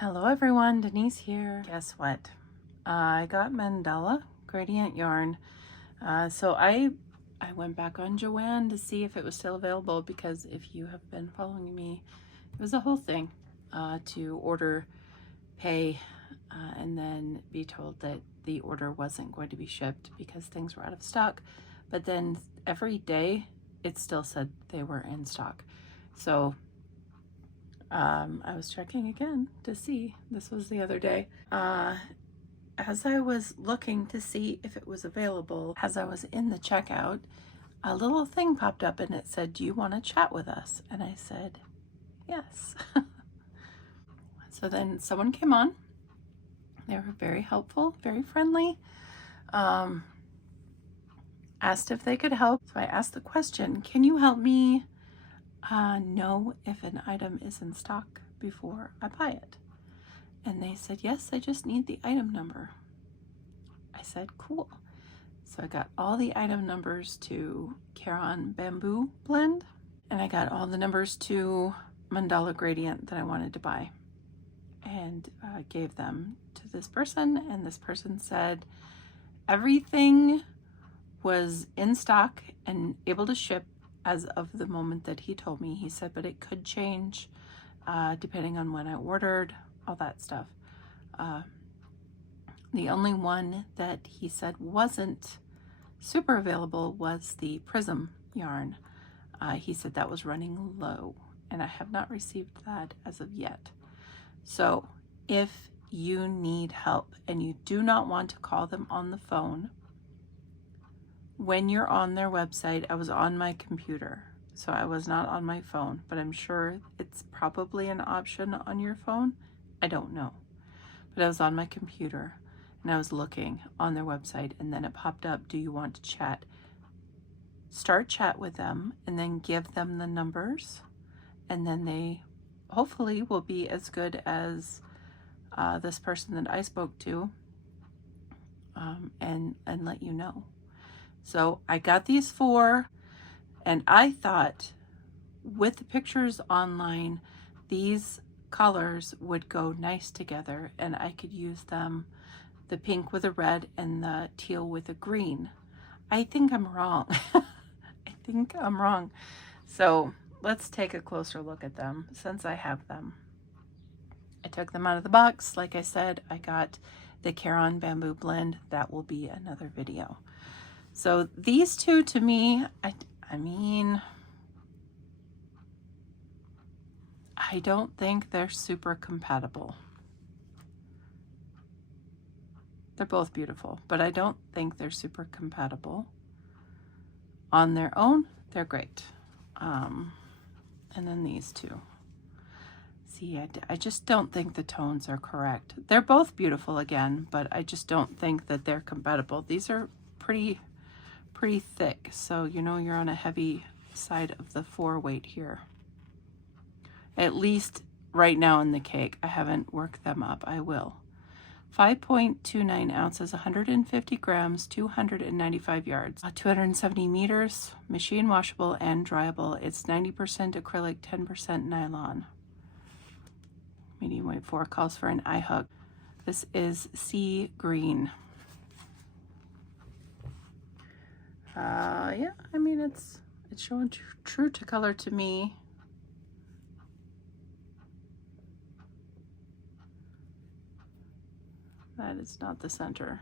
Hello everyone, Denise here. Guess what? I got Mandala gradient yarn. So I went back on Joann to see if it was still available, because if you have been following me, it was a whole thing to order, pay, and then be told that the order wasn't going to be shipped because things were out of stock. But then every day it still said they were in stock. So I was checking again to see. This was the other day. As I was looking to see if it was available, as I was in the checkout, a little thing popped up and it said, "Do you want to chat with us?" And I said, yes. So then someone came on. They were very helpful, very friendly. Asked if they could help. So I asked the question, "Can you help me know if an item is in stock before I buy it?" And they said, "Yes, I just need the item number." I said, "Cool." So I got all the item numbers to Caron Bamboo Blend, and I got all the numbers to Mandala Gradient that I wanted to buy, and gave them to this person, and this person said everything was in stock and able to ship as of the moment that he told me. He said, but it could change depending on when I ordered, all that stuff. The only one that he said wasn't super available was the Prism yarn. He said that was running low, and I have not received that as of yet. So if you need help and you do not want to call them on the phone, when you're on their website, I was on my computer, so I was not on my phone, but I'm sure it's probably an option on your phone. I don't know. But I was on my computer and I was looking on their website, and then it popped up, "Do you want to chat?" Start chat with them and then give them the numbers, and then they hopefully will be as good as this person that I spoke to, and let you know. So I got these 4, and I thought with the pictures online, these colors would go nice together, and I could use them, the pink with a red and the teal with a green. I think I'm wrong. I think I'm wrong. So let's take a closer look at them since I have them. I took them out of the box. Like I said, I got the Caron Bamboo Blend. That will be another video. So these two, to me, I mean, I don't think they're super compatible. They're both beautiful, but I don't think they're super compatible. On their own, they're great. And then these two. See, I just don't think the tones are correct. They're both beautiful again, but I just don't think that they're compatible. These are pretty thick, so you know you're on a heavy side of the 4 weight here. At least right now in the cake. I haven't worked them up. I will. 5.29 ounces, 150 grams, 295 yards, 270 meters, machine washable and dryable. It's 90% acrylic, 10% nylon. Medium weight 4 calls for an eye hook. This is sea green. Yeah, I mean, it's showing true to color to me. That is not the center.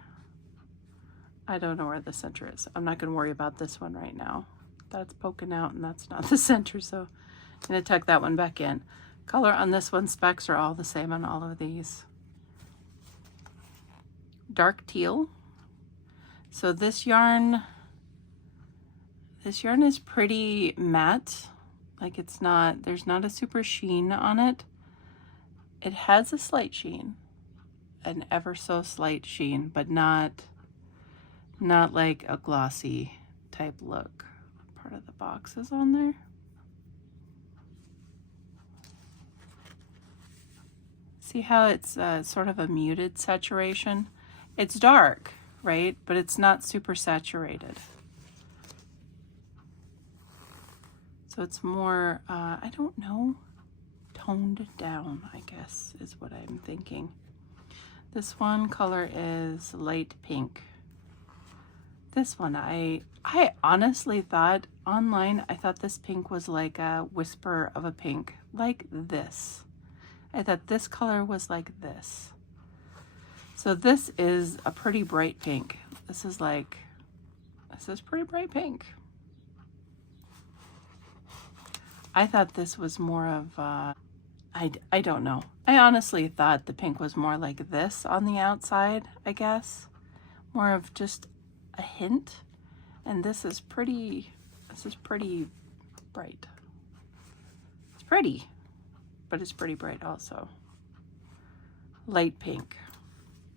I don't know where the center is. I'm not going to worry about this one right now. That's poking out and that's not the center, so I'm going to tuck that one back in. Color on this one, specs are all the same on all of these. Dark teal. So this yarn is pretty matte. Like, it's not, there's not a super sheen on it. It has a slight sheen, an ever so slight sheen, but not like a glossy type look. Part of the box is on there. See how it's sort of a muted saturation? It's dark, right? But it's not super saturated. So it's more, I don't know, toned down, I guess, is what I'm thinking. This one color is light pink. This one, I honestly thought online, I thought this pink was like a whisper of a pink, like this. I thought this color was like this. So this is a pretty bright pink. This is pretty bright pink. I thought this was more of, I don't know. I honestly thought the pink was more like this on the outside, I guess. More of just a hint. And this is pretty bright. It's pretty, but it's pretty bright also. Light pink.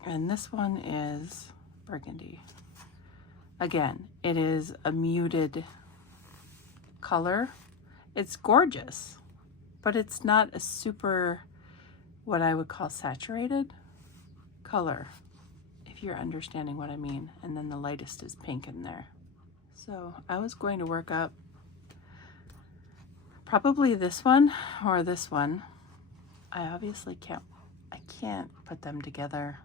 And this one is burgundy. Again, it is a muted color. It's gorgeous, but it's not a super, what I would call saturated color, if you're understanding what I mean. And then the lightest is pink in there. So I was going to work up probably this one or this one. I obviously can't put them together.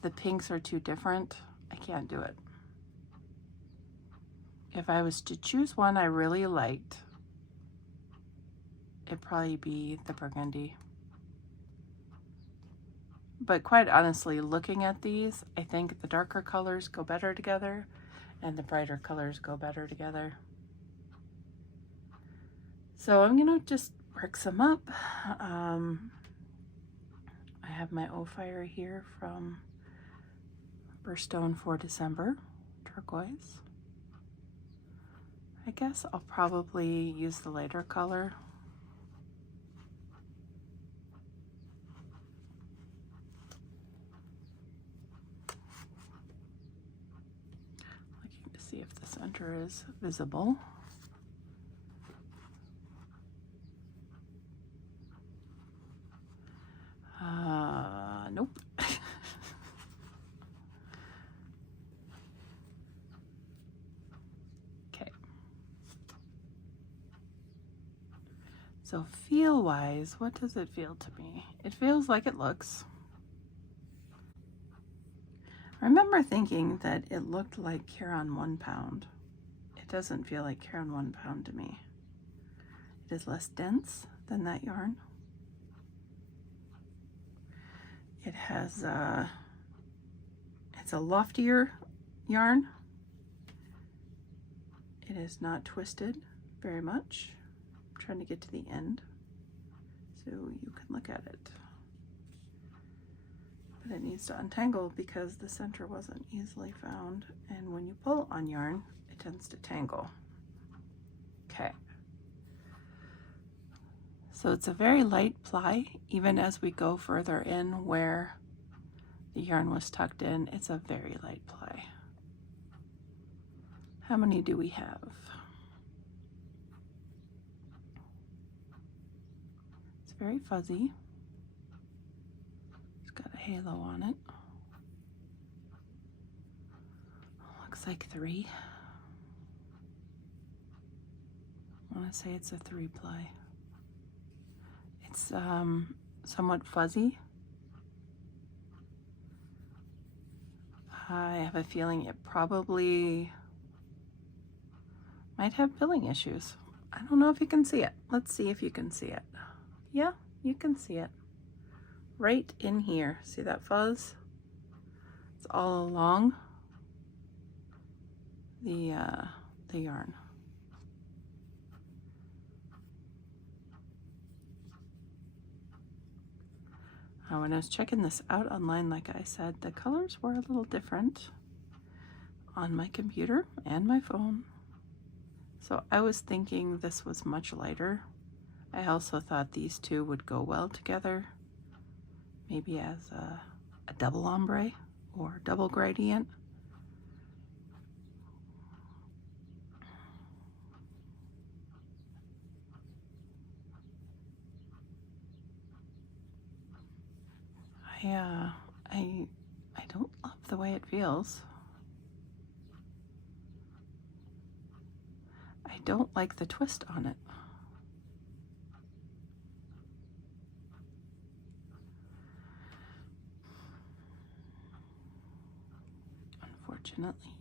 The pinks are too different. I can't do it. If I was to choose one I really liked, it'd probably be the burgundy. But quite honestly, looking at these, I think the darker colors go better together and the brighter colors go better together. So I'm gonna just work some up. I have my O Fire here from Birstone for December, turquoise. I guess I'll probably use the lighter color. Looking to see if the center is visible. Nope. Okay. So feel-wise, what does it feel to me? It feels like it looks. I remember thinking that it looked like Caron 1 pound. It doesn't feel like Caron 1 pound to me. It is less dense than that yarn. It has, it's a loftier yarn. It is not twisted very much. I'm trying to get to the end so you can look at it. But it needs to untangle because the center wasn't easily found. And when you pull on yarn, it tends to tangle. Okay. So it's a very light ply, even as we go further in where the yarn was tucked in, it's a very light ply. How many do we have? It's very fuzzy. It's got a halo on it. Looks like 3. I want to say it's a 3 ply. It's somewhat fuzzy. I have a feeling it probably might have filling issues. I don't know if you can see it. Let's see if you can see it. Yeah, you can see it. Right in here. See that fuzz? It's all along the yarn. When I was checking this out online, like I said, the colors were a little different on my computer and my phone. So I was thinking this was much lighter. I also thought these two would go well together, maybe as a double ombre or double gradient. I don't love the way it feels. I don't like the twist on it. unfortunately.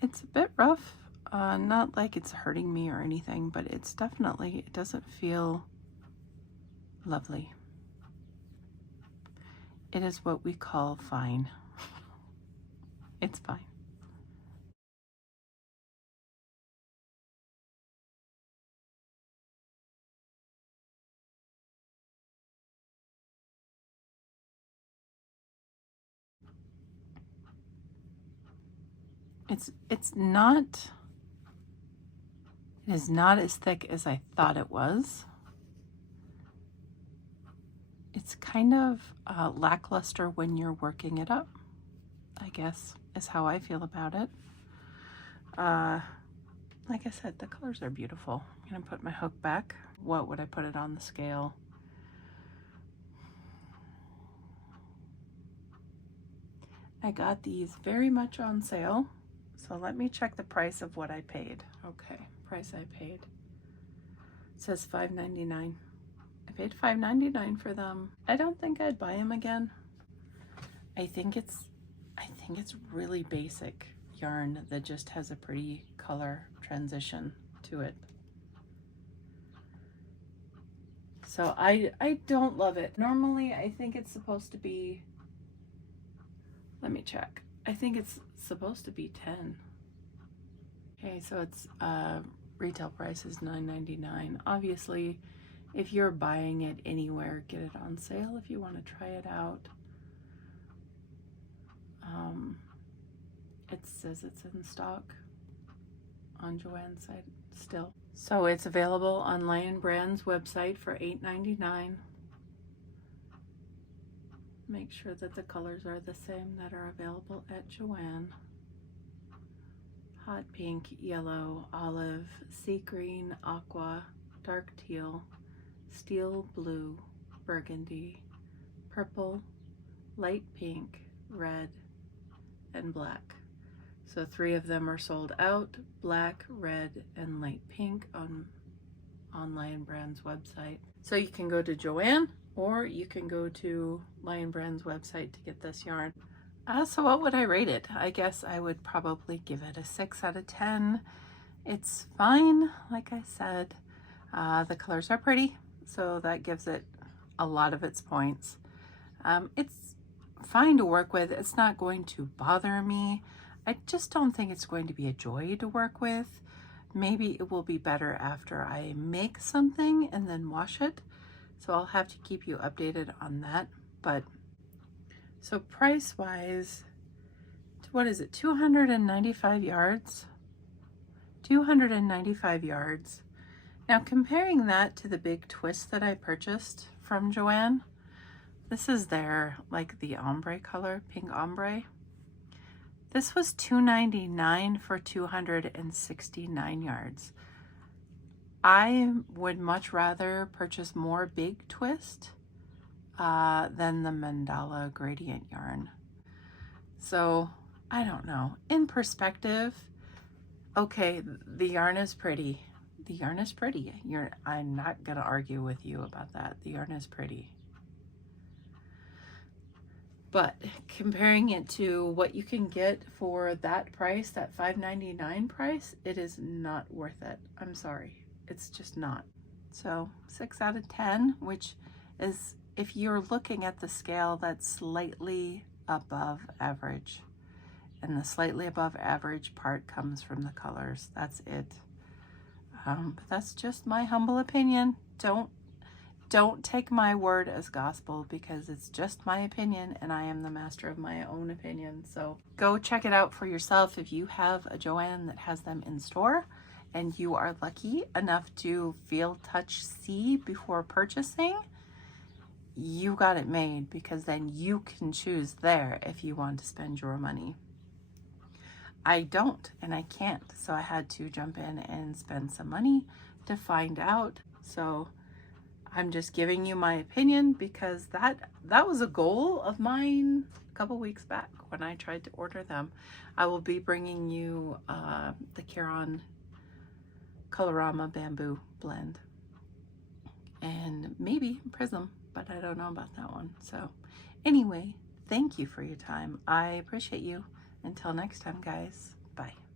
It's a bit rough, not like it's hurting me or anything, but it's definitely, it doesn't feel lovely. It is what we call fine. It's fine. It's not, it is not as thick as I thought it was. It's kind of lackluster when you're working it up, I guess, is how I feel about it. Like I said, the colors are beautiful. I'm gonna put my hook back. What would I put it on the scale? I got these very much on sale. So let me check the price of what I paid. Okay, price I paid. It says $5.99. I paid $5.99 for them. I don't think I'd buy them again. I think it's really basic yarn that just has a pretty color transition to it. So I don't love it. Normally I think it's supposed to be, let me check. I think it's supposed to be 10. Okay, so it's retail price is $9.99. Obviously, if you're buying it anywhere, get it on sale if you want to try it out. It says it's in stock on Joann's site still. So it's available on Lion Brand's website for $8.99. Make sure that the colors are the same that are available at Joann. Hot pink, yellow, olive, sea green, aqua, dark teal, steel blue, burgundy, purple, light pink, red, and black. So 3 of them are sold out: black, red, and light pink on Lion Brand's website. So you can go to Joann or you can go to Lion Brand's website to get this yarn. So what would I rate it? I guess I would probably give it a 6 out of 10. It's fine, like I said. The colors are pretty, so that gives it a lot of its points. It's fine to work with. It's not going to bother me. I just don't think it's going to be a joy to work with. Maybe it will be better after I make something and then wash it. So I'll have to keep you updated on that. But so price wise, what is it? 295 yards. 295 yards. Now comparing that to the big twist that I purchased from Joann, this is their, like the ombre color, pink ombre. This was $2.99 for 269 yards. I would much rather purchase more big twist than the Mandala gradient yarn. So I don't know. In perspective, okay, the yarn is pretty. The yarn is pretty. I'm not gonna argue with you about that. The yarn is pretty. But comparing it to what you can get for that price, that $5.99 price, it is not worth it. I'm sorry. It's just not. So 6 out of 10, which is, if you're looking at the scale, that's slightly above average. And the slightly above average part comes from the colors. That's it. But that's just my humble opinion. Don't take my word as gospel, because it's just my opinion and I am the master of my own opinion. So go check it out for yourself. If you have a Joann that has them in store and you are lucky enough to feel, touch, see before purchasing, you got it made, because then you can choose there if you want to spend your money. I don't, and I can't, so I had to jump in and spend some money to find out. So I'm just giving you my opinion, because that was a goal of mine a couple weeks back when I tried to order them. I will be bringing you the Caron Colorama Bamboo blend and maybe Prism, but I don't know about that one. So anyway, thank you for your time. I appreciate you. Until next time, guys. Bye.